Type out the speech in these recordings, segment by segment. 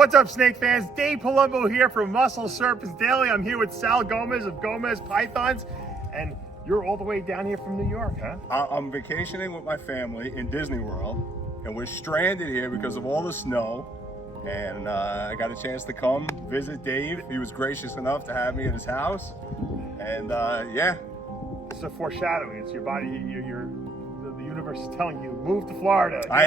What's up, snake fans? Dave Palumbo here from Muscle Serpents Daily. I'm here with Sal Gomez of Gomez Pythons, and you're all the way down here from New York, huh? I'm vacationing with my family in Disney World, and we're stranded here because of all the snow. And I got a chance to come visit Dave. He was gracious enough to have me at his house, and yeah. It's a foreshadowing. It's your body. The universe is telling you, move to Florida. I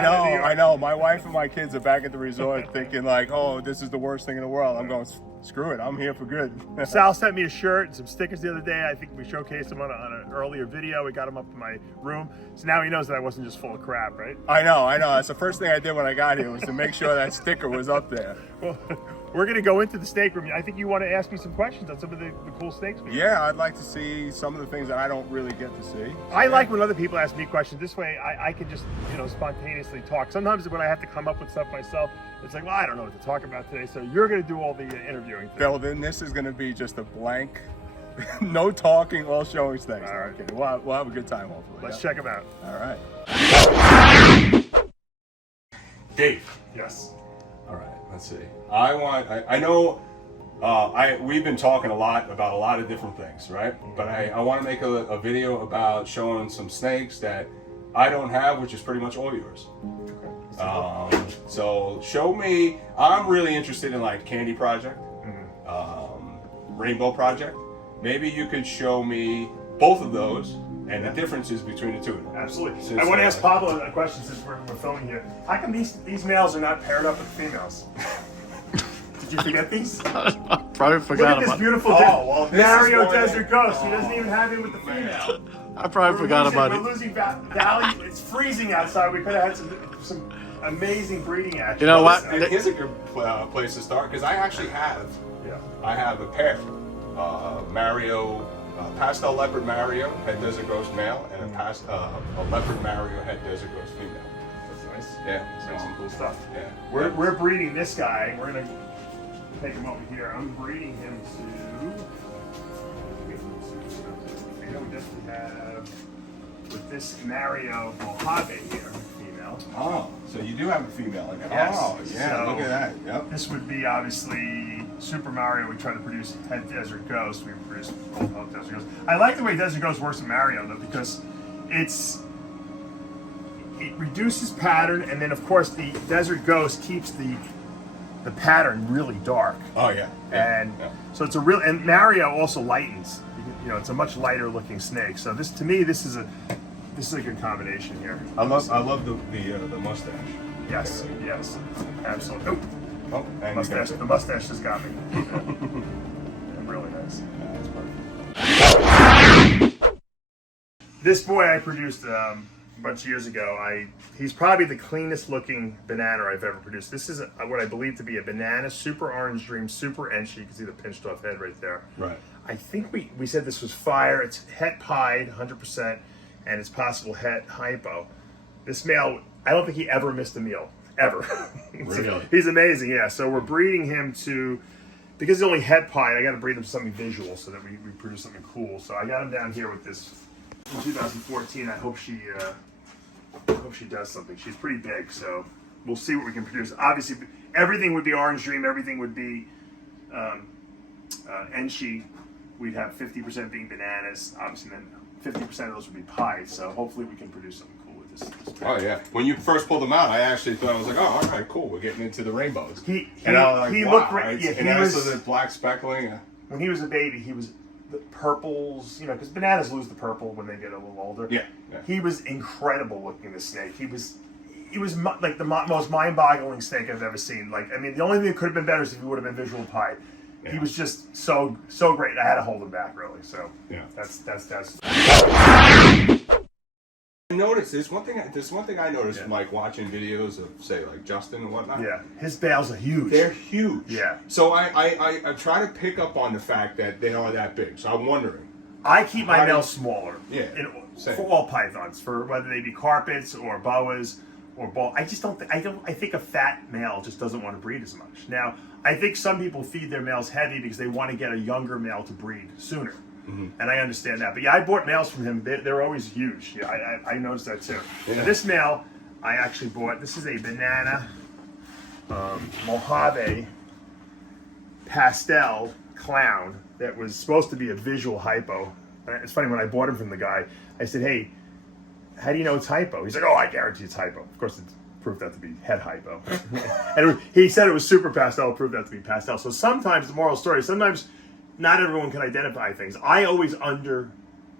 know. My wife and my kids are back at the resort thinking like, oh, this is the worst thing in the world. I'm going, screw it. I'm here for good. Sal sent me a shirt and some stickers the other day. I think we showcased them on an earlier video. We got them up in my room. So now he knows that I wasn't just full of crap, right? I know. That's the first thing I did when I got here was to make sure that sticker was up there. Well, we're going to go into the snake room. I think you want to ask me some questions on some of the cool snakes. Yeah, I'd like to see some of the things that I don't really get to see. I like when other people ask me questions. This way I can just, spontaneously talk. Sometimes when I have to come up with stuff myself, it's like, well, I don't know what to talk about today. So you're going to do all the interviewing. Well, then this is going to be just a blank, no talking, all showing snakes. All right. Okay, we'll have a good time, hopefully. Let's check them out. All right. Dave. Yes. All right, let's see. I know we've been talking a lot about a lot of different things, right? But I want to make a video about showing some snakes that I don't have, which is pretty much all yours. So show me, I'm really interested in like Candy Project, Rainbow Project. Maybe you could show me both of those and the differences between the two of them. Absolutely. I want to ask Pablo a question since we're filming here. How come these males are not paired up with females? Did you forget these? Probably forgot Look at about this beautiful Mario Desert Ghost. He doesn't even have him with the female. I probably forgot about We're it. losing value. It's freezing outside. We could have had some amazing breeding action. You know what? Here's a good place to start because I actually have a pair. Mario, pastel leopard Mario head desert ghost male, and a leopard Mario head desert ghost female. That's nice. Yeah, That's some cool stuff. Yeah, We're breeding this guy. We're gonna take him over here. I'm breeding him to. We definitely have with this Mario Mojave here, female. Oh, so you do have a female in there. Yes. Oh, yeah, So, look at that. Yep. This would be obviously Super Mario. We try to produce Head Desert Ghost. We produce both Desert Ghost. I like the way Desert Ghost works in Mario though, because it reduces pattern, and then of course the Desert Ghost keeps the pattern really dark. Oh yeah. And so it's and Mario also lightens. It's a much lighter looking snake. So to me this is a good combination here. I love the mustache. Yes, absolutely. Oh, and Mustache. The mustache just got me. Really nice. That's perfect. This boy I produced a bunch of years ago. He's probably the cleanest looking banana I've ever produced. This is what I believe to be a banana super orange dream, super enchy. You can see the pinched off head right there. Right. I think we said this was fire. It's het pied 100%, and it's possible het hypo. This male, I don't think he ever missed a meal. Ever. Really? He's amazing, yeah. So we're breeding him because he's only het pied, I got to breed him something visual so that we produce something cool. So I got him down here with this in 2014. I hope she does something. She's pretty big, so we'll see what we can produce. Obviously, everything would be Orange Dream. Everything would be Enchi. We'd have 50% being bananas. Obviously, then 50% of those would be pies. So hopefully we can produce something cool with this. Oh yeah. When you first pulled them out, I actually thought, I was like, oh, all right, cool. We're getting into the rainbows. He wow, looked great. Yeah, and also the black speckling. When he was a baby, he was the purples, because bananas lose the purple when they get a little older. Yeah. He was incredible looking, this snake. He was like the most mind-boggling snake I've ever seen. The only thing that could have been better is if he would have been visual pie. Yeah. He was just so great. I had to hold him back, really. So yeah, that's. I noticed there's one thing I noticed from watching videos of say like Justin and whatnot. Yeah, his bales are huge. They're huge. Yeah. So I try to pick up on the fact that they are that big. So I'm wondering. I keep my males smaller. Yeah. For all pythons, for whether they be carpets or boas or ball. I just don't. I think a fat male just doesn't want to breed as much. Now, I think some people feed their males heavy because they want to get a younger male to breed sooner. And I understand that. But yeah, I bought males from him. They're always huge. Yeah, I noticed that too. Yeah. Now, this male I actually bought. This is a banana Mojave pastel clown that was supposed to be a visual hypo. It's funny, when I bought him from the guy, I said, hey, how do you know it's hypo? He's like, oh, I guarantee it's hypo. Of course, it proved out to be head hypo. And he said it was super pastel, it proved out to be pastel. So sometimes, the moral story, sometimes not everyone can identify things. I always under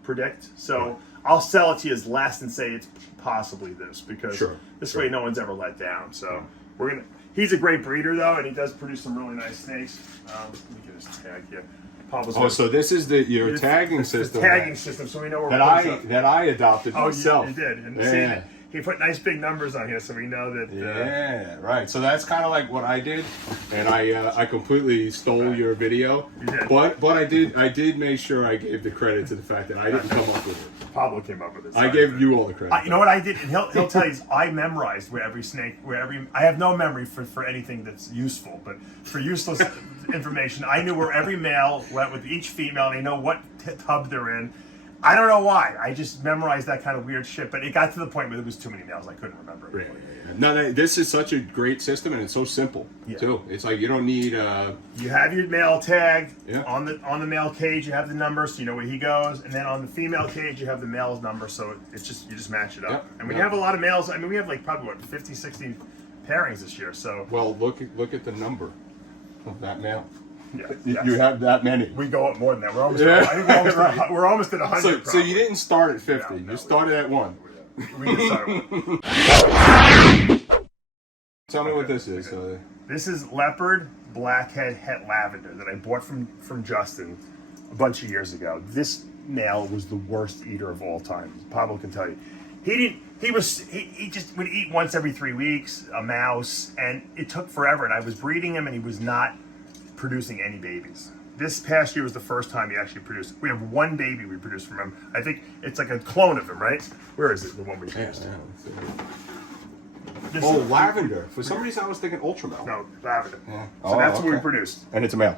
predict, so I'll sell it to you as less and say it's possibly this, because this way no one's ever let down. So we're gonna. He's a great breeder though, and he does produce some really nice snakes. Let me get his tag here. So this is your tagging system. The tagging system, so we know where that I adopted myself. Oh, you did. And he put nice big numbers on here, so we know that. Right. So that's kind of like what I did, and I completely stole your video. You did. But I did make sure I gave the credit to the fact that I didn't come up with it. Pablo came up with it. I gave you all the credit. You know what I did, and he'll tell you. I memorized where every snake, I have no memory for anything that's useful, but for useless information, I knew where every male went with each female, and I know what tub they're in. I don't know why. I just memorized that kind of weird shit, but it got to the point where there was too many males. I couldn't remember it. No, this is such a great system, and it's so simple too. It's like you don't need. You have your male tag on the male cage. You have the number, so you know where he goes, and then on the female cage, you have the male's number. So it's just you just match it up. And we have a lot of males. I mean, we have like probably 50, 60 pairings this year. So look at the number of that male. Yeah, you have that many. We go up more than that. We're almost. We're almost at 100. So you didn't start at 50. You started at 1. We can start with 1. Tell me what this is. This is leopard blackhead het lavender that I bought from Justin a bunch of years ago. This male was the worst eater of all time. Pablo can tell you. He just would eat once every 3 weeks, a mouse, and it took forever. And I was breeding him, and he was not producing any babies. This past year was the first time he actually produced. We have one baby we produced from him. I think it's like a clone of him, right? Where is it? The one we produced. Lavender. For some reason, I was thinking Ultramel. No, lavender. Yeah. So that's what we produced. And it's a male.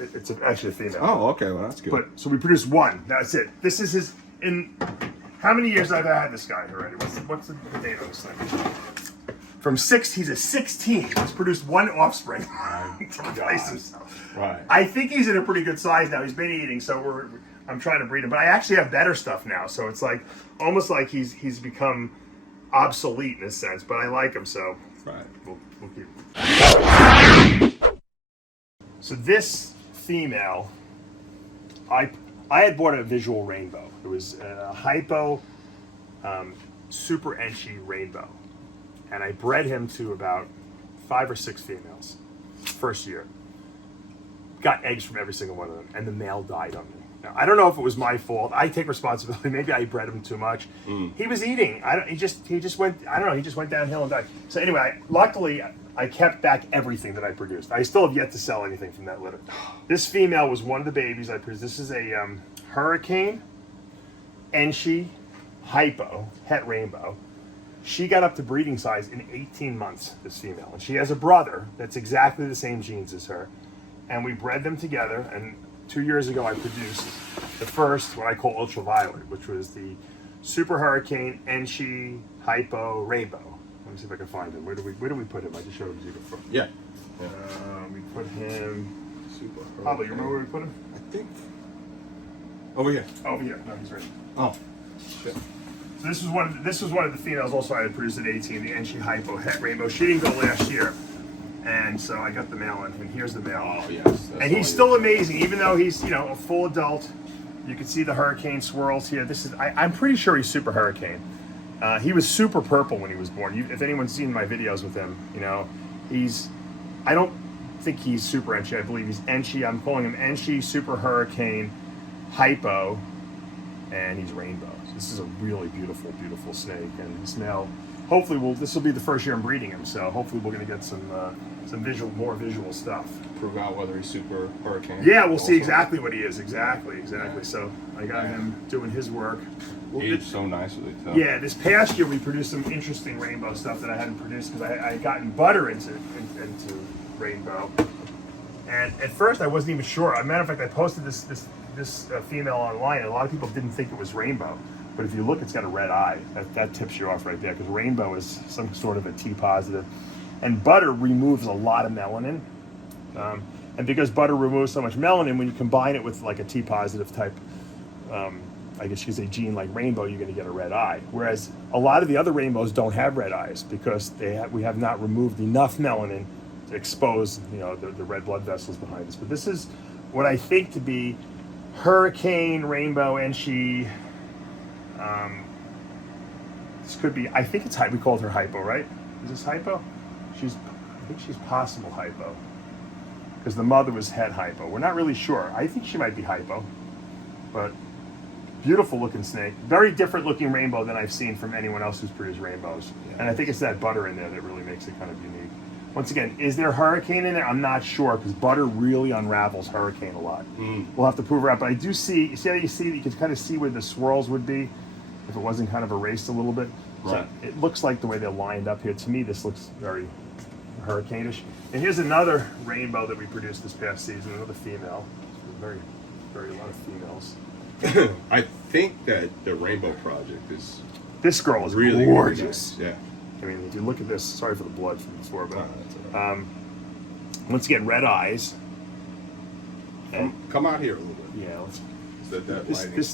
It's actually a female. Oh, okay. Well, that's good. So we produced one. That's it. This is his. In how many years I've had this guy already? What's the date on this thing? From 6, he's a 16. He's produced one offspring to replace himself. Right. I think he's in a pretty good size now. He's been eating, so I'm trying to breed him. But I actually have better stuff now, so it's like almost like he's become obsolete in a sense. But I like him, so we'll keep him. So this female, I had bought a visual rainbow. It was a hypo super enchy rainbow. And I bred him to about 5 or 6 females first year. Got eggs from every single one of them, and the male died on me. Now, I don't know if it was my fault. I take responsibility. Maybe I bred him too much. He was eating. He just went. I don't know. He just went downhill and died. So anyway, luckily I kept back everything that I produced. I still have yet to sell anything from that litter. This female was one of the babies I produced. This is a hurricane, Enchi, hypo, het rainbow. She got up to breeding size in 18 months, this female. And she has a brother that's exactly the same genes as her. And we bred them together. And 2 years ago, I produced the first, what I call ultraviolet, which was the super hurricane, Enchi, hypo, rainbow. Let me see if I can find him. Where do we put him? I just showed him to you before. Yeah. We put him. Super hurricane. Pablo, you remember where we put him? I think. Over here. Over here. No, he's right. Oh. Shit. So this was one of the females also I had produced at 18, the Enchi Hypo Het Rainbow. She didn't go last year. And so I got the male in, and here's the male. Oh, yes. And he's still amazing, even though he's, a full adult. You can see the hurricane swirls here. I'm pretty sure he's super hurricane. He was super purple when he was born. If anyone's seen my videos with him, I don't think he's super Enchi. I believe he's Enchi. I'm calling him Enchi, super hurricane, hypo, and he's rainbow. This is a really beautiful, beautiful snake, and this male, hopefully, this will be the first year I'm breeding him. So hopefully, we're going to get some more visual stuff. Prove out whether he's super hurricane. Yeah, we'll see exactly what he is. Exactly. So I got him doing his work. He's so nice with it, too. Yeah, this past year we produced some interesting rainbow stuff that I hadn't produced because I had gotten butter into rainbow. And at first I wasn't even sure. As a matter of fact, I posted this female online, and a lot of people didn't think it was rainbow. But if you look, it's got a red eye. That tips you off right there, because rainbow is some sort of a T positive. And butter removes a lot of melanin. And because butter removes so much melanin, when you combine it with like a T positive type, I guess you could say gene like rainbow, you're going to get a red eye. Whereas a lot of the other rainbows don't have red eyes because we have not removed enough melanin to expose, the red blood vessels behind us. But this is what I think to be hurricane rainbow, and she, this could be, I think it's, we called her hypo, right? Is this hypo? I think she's possible hypo. Because the mother was head hypo. We're not really sure. I think she might be hypo. But beautiful looking snake. Very different looking rainbow than I've seen from anyone else who's produced rainbows. Yeah. And I think it's that butter in there that really makes it kind of unique. Once again, is there hurricane in there? I'm not sure because butter really unravels hurricane a lot. We'll have to prove it out. But I do see how you can kind of see where the swirls would be if it wasn't kind of erased a little bit. Right. So it looks like the way they're lined up here. To me, this looks very hurricane-ish. And here's another rainbow that we produced this past season, another female. Very, very a lot of females. I think that the Rainbow Project is this girl is really gorgeous. Nice. Yeah. I mean, if you look at this, sorry for the blood from before, but that's all right. once again, red eyes. And come out here a little bit. yeah, let's,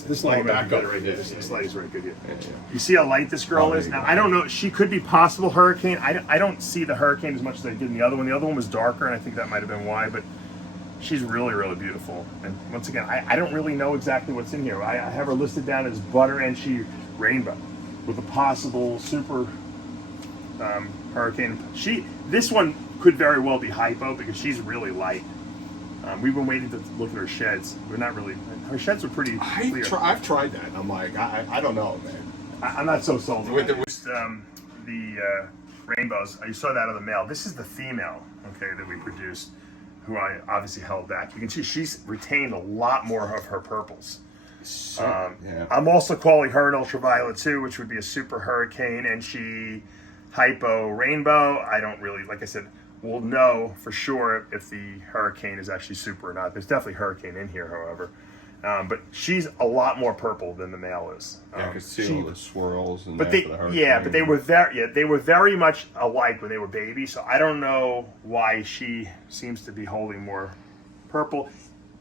This light back might be up better right yeah, here. This light is very good here. Yeah. You see how light this girl is? Now, I don't know. She could be possible hurricane. I don't see the hurricane as much as I did in the other one. The other one was darker, and I think that might have been why, but she's really, really beautiful. And once again, I don't really know exactly what's in here. I have her listed down as butter and she rainbow with a possible super hurricane. This one could very well be hypo because she's really light. We've been waiting to look at her sheds. We're not really. Her sheds are pretty clear. I've tried that. I'm like, I don't know, man. I'm not so sold. With the rainbows, you saw that on the male. This is the female, okay, that we produced, who I obviously held back. You can see she's retained a lot more of her purples. Yeah. I'm also calling her an ultraviolet too, which would be a super hurricane, and she hypo rainbow. I don't really, like I said, we'll know for sure if the hurricane is actually super or not. There's definitely hurricane in here, however. But she's a lot more purple than the male is. I could see all the swirls and but they were very much alike when they were babies. So I don't know why she seems to be holding more purple.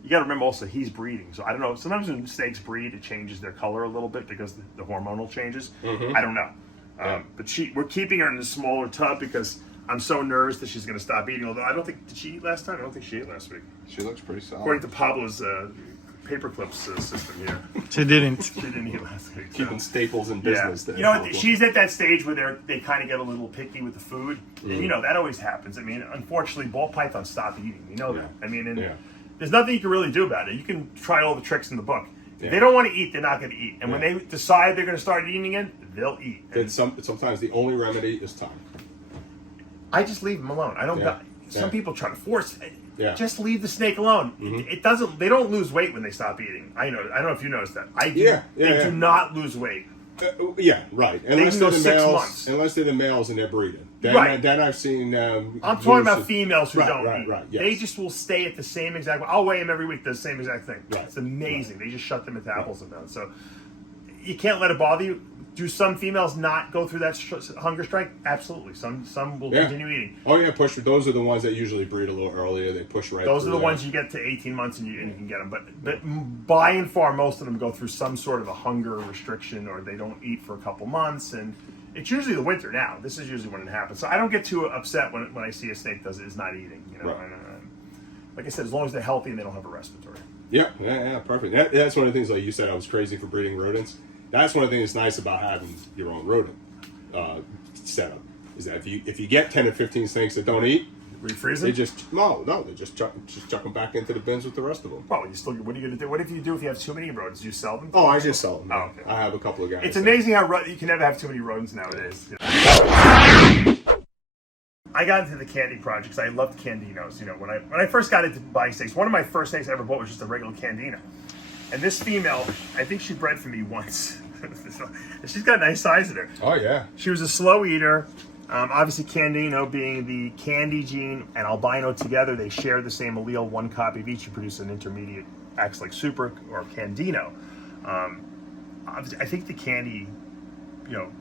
You got to remember also he's breeding, so I don't know. Sometimes when snakes breed, it changes their color a little bit because the hormonal changes. I don't know. But we're keeping her in a smaller tub because I'm so nervous that she's going to stop eating. Although I don't think, did she eat last time? I don't think she ate last week. She looks pretty solid. According to Pablo's paper clips system here. She didn't. She didn't eat last week. Keeping staples in business. Yeah. There. You know what? She's at that stage where they kind of get a little picky with the food. And that always happens. I mean, unfortunately, ball pythons stop eating. You know that. I mean, there's nothing you can really do about it. You can try all the tricks in the book. If they don't want to eat, they're not going to eat. And when they decide they're going to start eating again, they'll eat. And sometimes the only remedy is time. I just leave them alone. I don't. Some people try to force. Just leave the snake alone. It doesn't. They don't lose weight when they stop eating. I know. I don't know if you noticed that. I do. They do not lose weight. Right. Unless they're the males. Unless they're the males and they're breeding. Then I've seen. I'm talking about females who don't eat. Right. Yes. They just will stay at the same exact. I'll weigh them every week. The same exact thing. Right. It's amazing. They just shut their metabolism down. So you can't let it bother you. Do some females not go through that hunger strike? Absolutely. Some will continue eating. Oh yeah, push. Those are the ones that usually breed a little earlier. They push right. Those are the ones you get to 18 months and you can get them. But by and far, most of them go through some sort of a hunger restriction, or they don't eat for a couple months. And it's usually the winter now. This is usually when it happens. So I don't get too upset when I see a snake is not eating. Right. Like I said, as long as they're healthy and they don't have a respiratory. Yeah, perfect. That's one of the things, like you said, I was crazy for breeding rodents. That's one of the things that's nice about having your own rodent setup, is that if you get 10 or 15 snakes that don't eat, refreeze them? They just chuck them back into the bins with the rest of them. Well, what are you going to do? What if you have too many rodents? Do you sell them? Oh, I just sell them. Oh, okay. I have a couple of guys. It's amazing how you can never have too many rodents nowadays. I got into the candy project because I loved candinos. When I first got into buying snakes, one of my first snakes I ever bought was just a regular candino. And this female, I think she bred for me once. She's got a nice size in her. Oh, yeah. She was a slow eater. Obviously, Candino being the candy gene and albino together, they share the same allele, one copy of each. You produce an intermediate, acts like super or Candino. I think the candy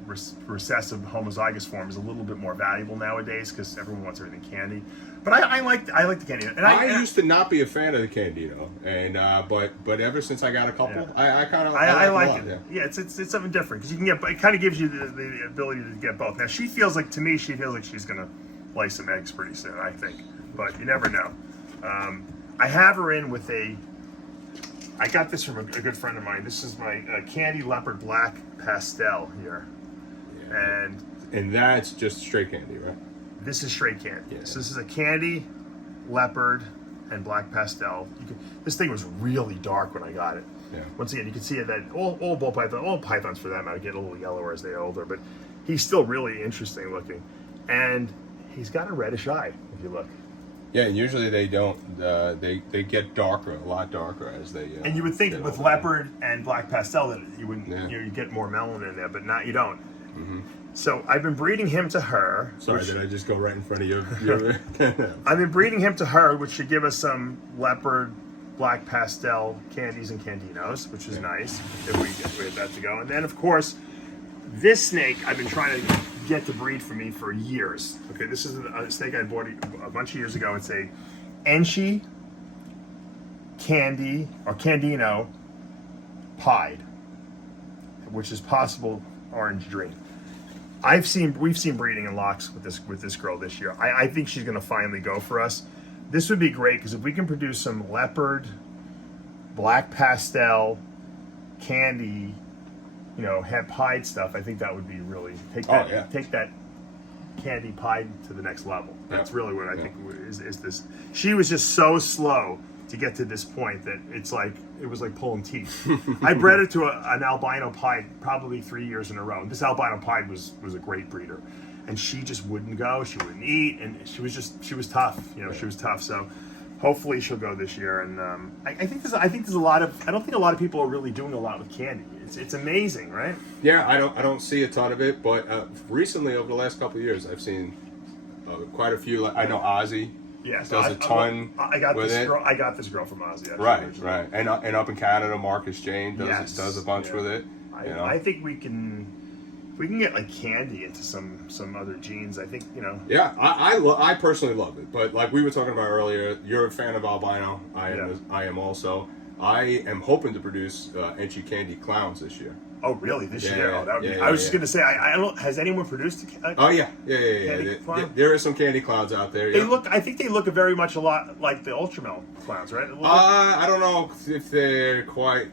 recessive homozygous form is a little bit more valuable nowadays because everyone wants everything candy. But I like the Candy. And I used to not be a fan of the Candido, and but ever since I got a couple, I kind of like it. Yeah, it's something different because you can get. It kind of gives you the ability to get both. Now she feels like she's gonna lay some eggs pretty soon, I think, but you never know. I have her in with I got this from a good friend of mine. This is my Candy Leopard Black Pastel here, and that's just straight candy, right? This is straight candy. Yeah. So this is a Candy Leopard and Black Pastel. This thing was really dark when I got it. Yeah. Once again, you can see that all pythons for that matter get a little yellower as they get older, but he's still really interesting looking, and he's got a reddish eye if you look. Yeah, and usually they don't. They get darker, a lot darker as they. And you would think with leopard and black pastel that you wouldn't, Yeah. you get more melanin in there, but not. You don't. Mm-hmm. So I've been breeding him to her. Sorry, did I just go right in front of your? I've been breeding him to her, which should give us some leopard, black pastel candies and candinos, which is nice if we get that to go. And then of course, this snake I've been trying to get to breed for me for years. Okay, this is a snake I bought a bunch of years ago. It's a Enchi Candy or Candino Pied, which is possible orange dream. We've seen breeding in locks with this girl this year. I think she's going to finally go for us. This would be great because if we can produce some leopard, black pastel, candy, het pied stuff, I think that would be really take that candy pied to the next level. That's really what I think is this. She was just so slow to get to this point that it was like pulling teeth. I bred her to an albino pied probably 3 years in a row. This albino pied was a great breeder, and she just wouldn't go. She wouldn't eat, and she was tough. She was tough. So hopefully she'll go this year. And I think there's a lot of. I don't think a lot of people are really doing a lot with candy. It's amazing, right? Yeah, I don't see a ton of it, but recently over the last couple of years, I've seen quite a few. I know Ozzy. Yes, does a ton. I got this girl from Ozzy. Actually, right, and up in Canada, Marcus Jane does a bunch with it. I think we can get like candy into some other genes. I think Yeah, I personally love it, but like we were talking about earlier, you're a fan of albino. I am also. I am hoping to produce Enchi Candy clowns this year. Oh, really? This year? I was just going to say, I don't. Has anyone produced a Oh yeah. There are some candy clowns out there. They look. I think they look very much a lot like the Ultramel clowns, right? I don't know if they're quite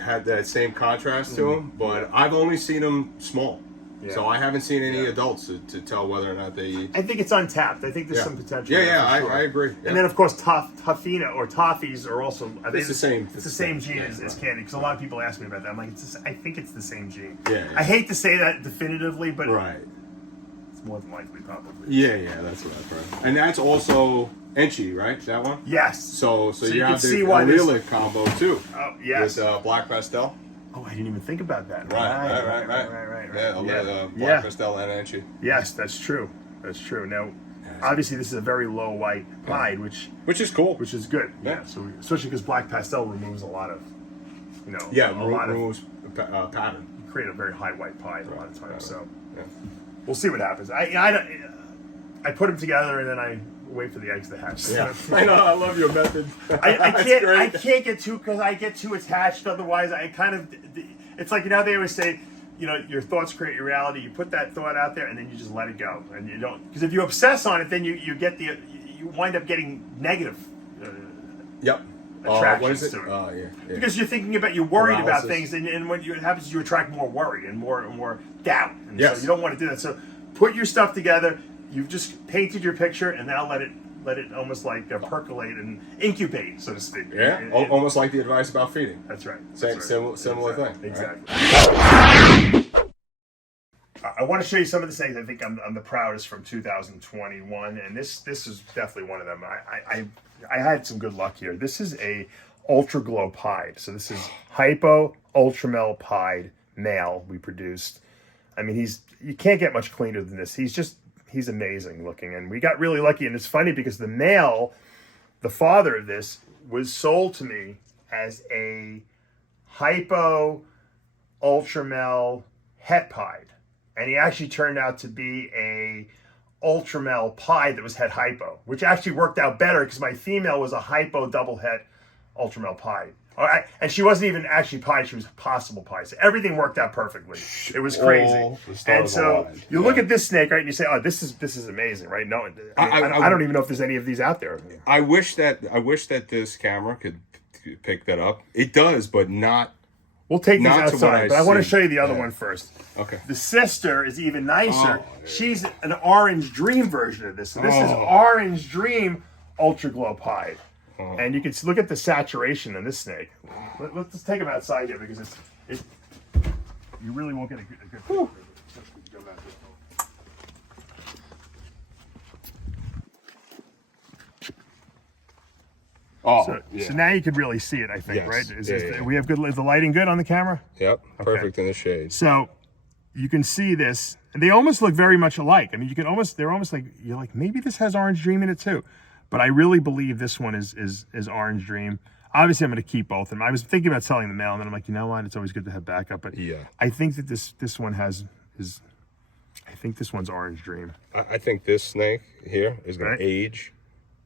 had that same contrast to them, but I've only seen them small. Yeah. So I haven't seen any adults to tell whether or not they. I think it's untapped. I think there's some potential. Yeah, sure. I agree. And then of course Toffina or Toffees are also. It's the same. It's the same gene as candy because a lot of people ask me about that. I'm like, I think it's the same gene. Yeah. I hate to say that definitively, but it's more than likely probably. Yeah, that's what I've heard. And that's also Enchi, right? That one. Yes. So you have the Lila combo too. Oh yes. With black pastel. Oh, I didn't even think about that. Right. Yeah, black pastel and Enchi. Yes, that's true. That's true. Now, obviously, this is a very low white pied, which is cool, which is good. Yeah. So especially because black pastel removes a lot of, removes pattern. You create a very high white pied a lot of times. So we'll see what happens. I put them together and then I wait for the eggs to hatch. Yeah, I know. I love your method. I can't get too because I get too attached. Otherwise, I kind of. It's like they always say, your thoughts create your reality. You put that thought out there, and then you just let it go, and you don't. Because if you obsess on it, then you wind up getting negative. Attractions to it. Yeah. Because you're worried about things, and what happens is you attract more worry and more doubt. And so you don't want to do that. So put your stuff together. You've just painted your picture, and now let it almost like percolate and incubate, so to speak. Yeah, almost like the advice about feeding. That's right. Similar thing. Exactly. I want to show you some of the things I think I'm the proudest from 2021, and this is definitely one of them. I had some good luck here. This is a Ultra Glow Pied. So this is Hypo Ultramel Pied male we produced. I mean, you can't get much cleaner than this. He's amazing looking, and we got really lucky. And it's funny because the male, the father of this, was sold to me as a Hypo Ultramel het pied. and he actually turned out to be a Ultramel pied that was het hypo, which actually worked out better because my female was a hypo double het Ultramel pied. All right, and she wasn't even actually pied; she was possible pied. So everything worked out perfectly. It was crazy. And so you look at this snake, right, and you say, "Oh, this is amazing," right? No, I don't even know if there's any of these out there. I wish that this camera could pick that up. It does, but not. We'll take these outside, but I want to show you the other one first. Okay. The sister is even nicer. She's an Orange Dream version of this. So this is Orange Dream Ultra Glow pied. And you can look at the saturation in this snake. Let's just take him outside here because you really won't get a good picture of it. Go back there. So now you can really see it, I think, right? We have good. Is the lighting good on the camera? Yep, perfect in the shade. So you can see this, and they almost look very much alike. I mean, they're almost like, you're like, maybe this has Orange Dream in it too. But I really believe this one is Orange Dream. Obviously, I'm going to keep both of them. I was thinking about selling the male, and then I'm like, you know what? It's always good to have backup. But yeah, I think that this one I think this one's Orange Dream. I think this snake here is going to age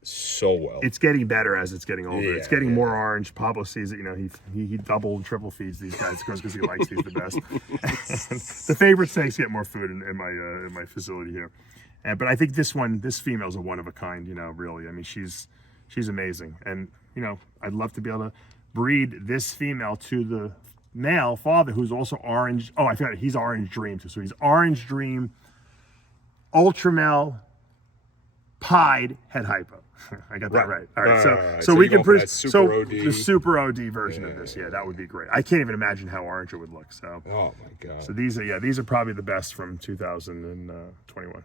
so well. It's getting better as it's getting older. It's getting more orange. Pablo sees it. You know, he double and triple feeds these guys because he likes these the best. The favorite snakes get more food in my facility here. But I think this female's a one of a kind. You know, really. I mean, she's amazing. And you know, I'd love to be able to breed this female to the male father, who's also orange. Oh, I forgot. He's Orange Dream too. So he's Orange Dream, Ultramel, pied, het hypo. I got that right. All right, so we can produce the super OD version of this. Yeah, that would be great. I can't even imagine how orange it would look. So, oh my god. So these are probably the best from 2021.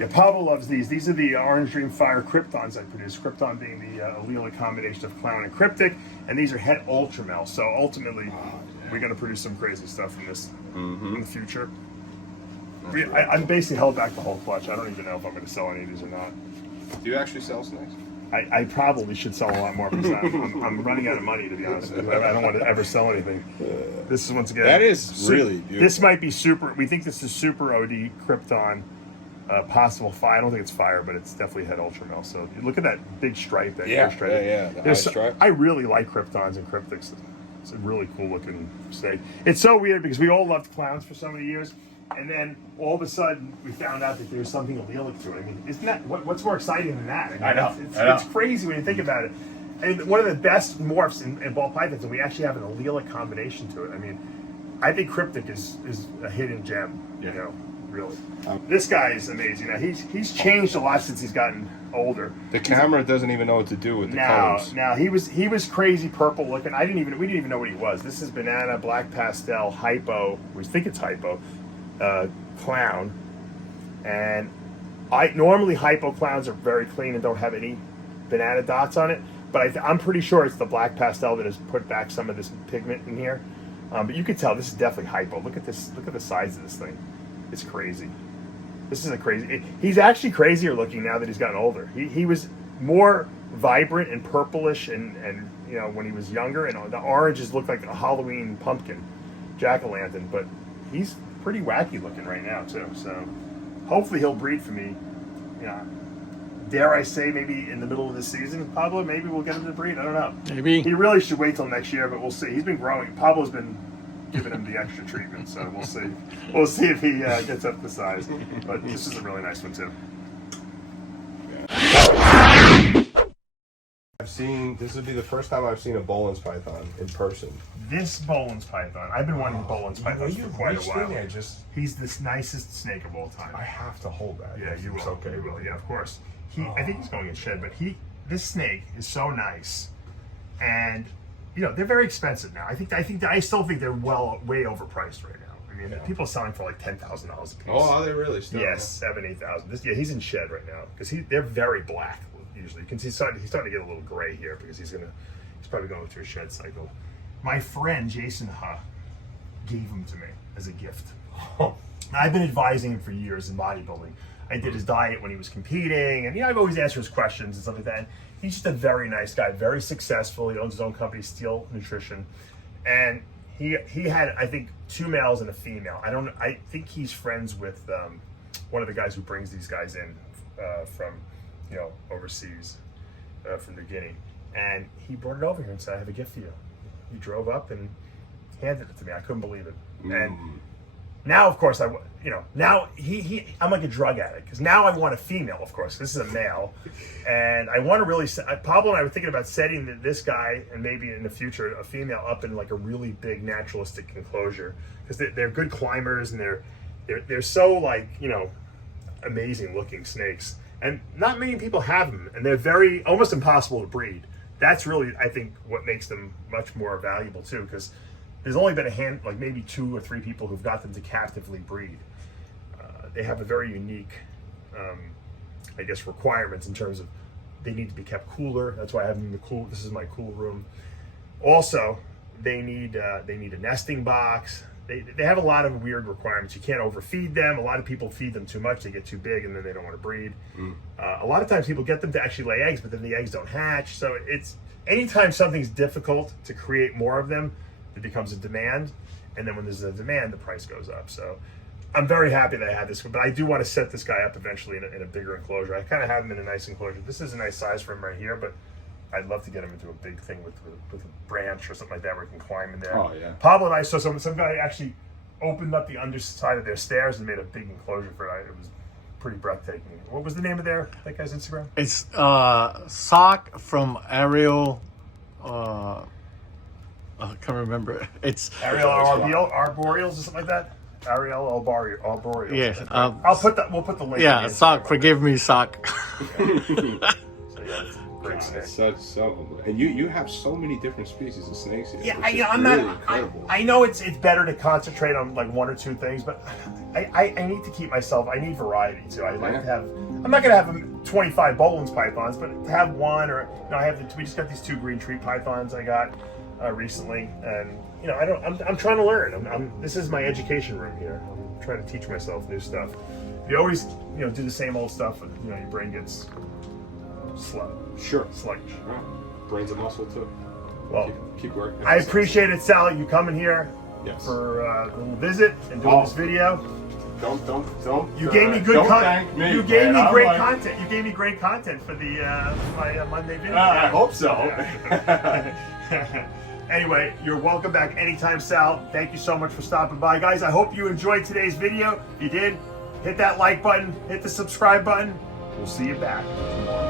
Yeah, Pablo loves these. These are the Orange Dream Fire Kryptons I produced. Krypton being the allelic combination of clown and cryptic, and these are het Ultramel. So ultimately, we're going to produce some crazy stuff from this in the future. I'm basically held back the whole clutch. I don't even know if I'm going to sell any of these or not. Do you actually sell snakes? I probably should sell a lot more because I'm running out of money, to be honest. I don't want to ever sell anything. This is, once again, that is really beautiful. This might be super. We think this is super OD Krypton, possible fire. I don't think it's fire, but it's definitely het Ultramel. So look at that big stripe. That stripe. The eye stripe. I really like Kryptons and cryptics. It's a really cool looking snake. It's so weird because we all loved clowns for so many years. And then all of a sudden, we found out that there's something allelic to it. I mean, isn't that what's more exciting than that? I mean, it's crazy when you think about it. And one of the best morphs in ball pythons, and we actually have an allelic combination to it. I mean, I think cryptic is a hidden gem. You know, really. This guy is amazing. Now he's changed a lot since he's gotten older. The camera doesn't even know what to do with the colors. Now he was crazy purple looking. We didn't even know what he was. This is banana, black pastel, hypo. We think it's hypo. Clown, and normally hypo clowns are very clean and don't have any banana dots on it, but I'm pretty sure it's the black pastel that has put back some of this pigment in here. But you could tell this is definitely hypo. Look at this. Look at the size of this thing. It's crazy. This is a crazy. He's actually crazier looking now that he's gotten older. He was more vibrant and purplish and you know, when he was younger, and the oranges look like a Halloween pumpkin, jack-o'-lantern, but he's pretty wacky looking right now too. So hopefully he'll breed for me. Yeah, dare I say maybe in the middle of the season, Pablo. Maybe we'll get him to breed. I don't know. Maybe he really should wait till next year, but we'll see. He's been growing. Pablo's been giving him the extra treatment, so we'll see. We'll see if he gets up the size. But this is a really nice one too. This would be the first time I've seen a Bolin's python in person. This Bolin's python, I've been wanting Bolin's pythons for quite a while. There, He's the nicest snake of all time. I have to hold that. Yeah, you will. Okay. You will. Yeah, of course. I think he's going in shed, but this snake is so nice, and you know they're very expensive now. I still think they're way overpriced right now. I mean, people are selling for like $10,000 a piece. Oh, are they really still? Yes, $7,000-8,000. Yeah, he's in shed right now because they're very black. Usually, you can see he's starting to get a little gray here because he's probably going through a shed cycle. My friend Jason Ha gave him to me as a gift. I've been advising him for years in bodybuilding. I did his diet when he was competing, and I've always answered his questions and stuff like that. And he's just a very nice guy, very successful. He owns his own company, Steel Nutrition, and he had, I think, 2 males and a female. I think he's friends with one of the guys who brings these guys in from, overseas, from New Guinea. And he brought it over here and said, I have a gift for you. He drove up and handed it to me. I couldn't believe it. And now, of course, now I'm like a drug addict, because now I want a female, of course. This is a male. And I want to really, Pablo and I were thinking about setting this guy, and maybe in the future, a female, up in like a really big naturalistic enclosure, because they're good climbers, and they're so, like, amazing looking snakes. And not many people have them, and they're almost impossible to breed. That's really, I think, what makes them much more valuable too, because there's only been maybe 2 or 3 people who've got them to captively breed. They have a very unique, I guess, requirements in terms of they need to be kept cooler. That's why I have them in the cool. This is my cool room. Also, they need a nesting box. They have a lot of weird requirements. You can't overfeed them. A lot of people feed them too much. They get too big, and then they don't want to breed. A lot of times people get them to actually lay eggs, but then the eggs don't hatch. So it's anytime something's difficult to create more of them, it becomes a demand. And then when there's a demand, the price goes up. So I'm very happy that I had this, but I do want to set this guy up eventually in a bigger enclosure. I kind of have him in a nice enclosure. This is a nice size for him right here, but I'd love to get him into a big thing with a branch or something like that where he can climb in there. Oh, yeah. Pablo and I saw some guy actually opened up the underside of their stairs and made a big enclosure for it. It was pretty breathtaking. What was the name of that guy's Instagram? It's Sock from Ariel. I can't remember. It's Ariel Arboreals or something like that. Ariel Arboreals. Yeah. We'll put the link. Yeah, in the Sock. Instagram. Forgive me, Sock. So yeah, it's a great snake. It's so, and you have so many different species of snakes here. Yeah, which is I'm really not. incredible. I know it's better to concentrate on like 1 or 2 things, but I need to keep myself. I need variety too. I like to have. I'm not gonna have 25 Bolin's pythons, but to have 1 or we just got these 2 green tree pythons I got recently, and I'm trying to learn. This is my education room here. I'm trying to teach myself new stuff. If you always do the same old stuff, your brain gets slow. Sure. Sluggish. All right. Brain's a muscle too. Well, keep working. I appreciate it, Sal, you coming here Yes. for a little visit and doing this video. Don't. You gave me good don't content. thank me. You gave me I'm great like- content. You gave me great content for the my Monday video. I hope so. Anyway, you're welcome back anytime, Sal. Thank you so much for stopping by, guys. I hope you enjoyed today's video. If you did, hit that like button, hit the subscribe button. We'll see you back tomorrow.